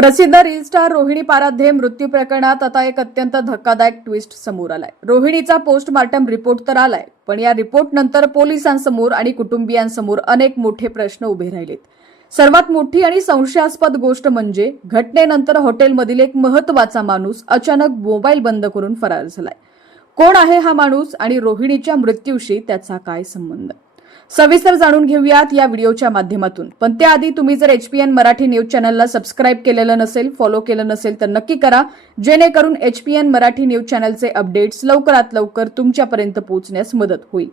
प्रसिद्ध reel star Rohini पाराध्ये मृत्यू प्रकरणात आता एक अत्यंत धक्कादायक ट्विस्ट समोर आलाय। रोहिणीचा पोस्टमार्टम रिपोर्ट तर आलाय, पण या रिपोर्ट नंतर पोलिसांसमोर आणि कुटुंबियांसमोर अनेक मोठे प्रश्न उभे राहिलेत। सर्वात मोठी आणि संशयास्पद गोष्ट म्हणजे घटनेनंतर हॉटेलमधील एक महत्त्वाचा माणूस अचानक मोबाईल बंद करून फरार झालाय। कोण आहे हा माणूस आणि रोहिणीच्या मृत्यूशी त्याचा काय संबंध? सविस्तर जाणून घेऊयात या व्हिडिओच्या माध्यमातून। पण त्याआधी तुम्ही जर HPN मराठी न्यूज चॅनलला सबस्क्राइब केलेलं नसेल, फॉलो केलं नसेल तर नक्की करा, जेणेकरून HPN मराठी न्यूज चॅनलचे अपडेट्स लवकरात लवकर तुमच्यापर्यंत पोहोचण्यास मदत होईल।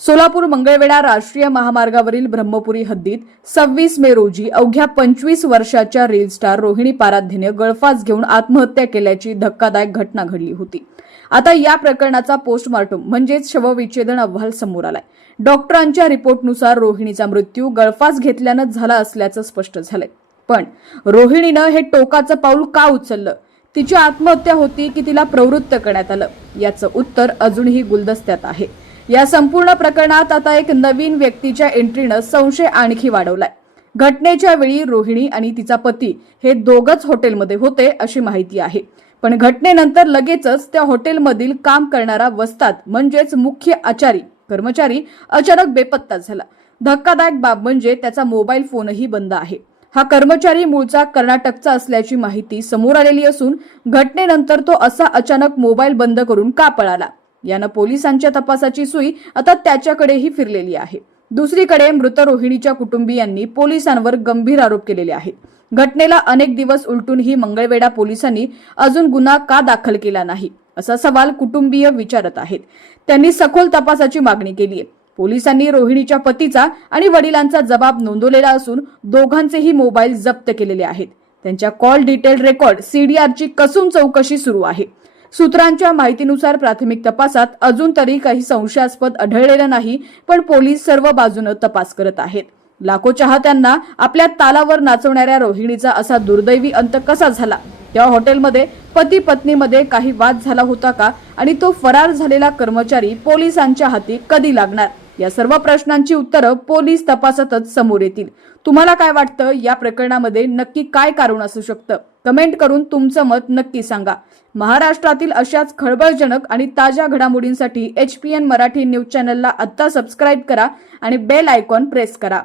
सोलापूर मंगळवेढा राष्ट्रीय महामार्गावरील ब्रह्मपुरी हद्दीत 26 मे रोजी अवघ्या 25 वर्षाच्या रील स्टार रोहिणी पाराध्यने गळफास घेऊन आत्महत्या केल्याची धक्कादायक घटना घडली होती। आता या प्रकरणाचा पोस्टमार्टम म्हणजेच शवविच्छेदन अहवाल समोर आलाय। डॉक्टरांच्या रिपोर्टनुसार रोहिणीचा मृत्यू गळफास घेतल्यानं झाला असल्याचं स्पष्ट झालंय। पण रोहिणीनं हे टोकाचं पाऊल का उचललं? तिची आत्महत्या होती की तिला प्रवृत्त करण्यात आलं? याचं उत्तर अजूनही गुलदस्त्यात आहे। या संपूर्ण प्रकरणात आता एक नवीन व्यक्तीच्या एंट्रीनं संशय आणखी वाढवलाय। घटनेच्या वेळी रोहिणी आणि तिचा पती हे दोघंच हॉटेलमध्ये होते अशी माहिती आहे, पण घटनेनंतर लगेचच त्या हॉटेलमधील काम करणारा वस्ताद म्हणजेच मुख्य कर्मचारी अचानक बेपत्ता झाला। धक्कादायक बाब म्हणजे त्याचा मोबाईल फोनही बंद आहे। हा कर्मचारी मूळचा कर्नाटकचा असल्याची माहिती समोर आलेली असून घटनेनंतर तो असा अचानक मोबाईल बंद करून का पळाला, यानं पोलिसांच्या तपासाची सुई आता त्याच्याकडेही फिरलेली आहे। दुसरीकडे मृत रोहिणीच्या कुटुंबियांनी पोलिसांवर गंभीर आरोप केलेले आहेत। घटनेला अनेक दिवस उलटूनही मंगळवेढा पोलिसांनी अजून गुन्हा का दाखल केला नाही, असा सवाल कुटुंबीय विचारत आहेत। त्यांनी सखोल तपासाची मागणी केली आहे। पोलिसांनी रोहिणीच्या पतीचा आणि वडिलांचा जबाब नोंदवलेला असून दोघांचेही मोबाईल जप्त केलेले आहेत। त्यांच्या कॉल डिटेल रेकॉर्ड CDRची कसून चौकशी सुरू आहे। सूत्रांच्या माहितीनुसार प्राथमिक तपासात अजून तरी काही संशयास्पद आढळलेलं नाही, पण पोलीस सर्व बाजूने तपास करत आहेत। लाखो चाहत्यांना आपल्या तालावर नाचवणाऱ्या रोहिणीचा असा दुर्दैवी अंत कसा झाला? त्या हॉटेलमध्ये पती पत्नीमध्ये काही वाद झाला होता का? आणि तो फरार झालेला कर्मचारी पोलिसांच्या हाती कधी लागणार? या सर्व प्रश्नांची उत्तरं पोलीस तपासातच समोर येतील। तुम्हाला काय वाटतं, या प्रकरणामध्ये नक्की काय कारण असू शकतं? कमेंट करून तुमचं मत नक्की सांगा। महाराष्ट्रातील अशाच खळबळजनक आणि ताज्या घडामोडींसाठी HPN मराठी न्यूज चॅनलला आता सबस्क्राइब करा आणि बेल आयकॉन प्रेस करा।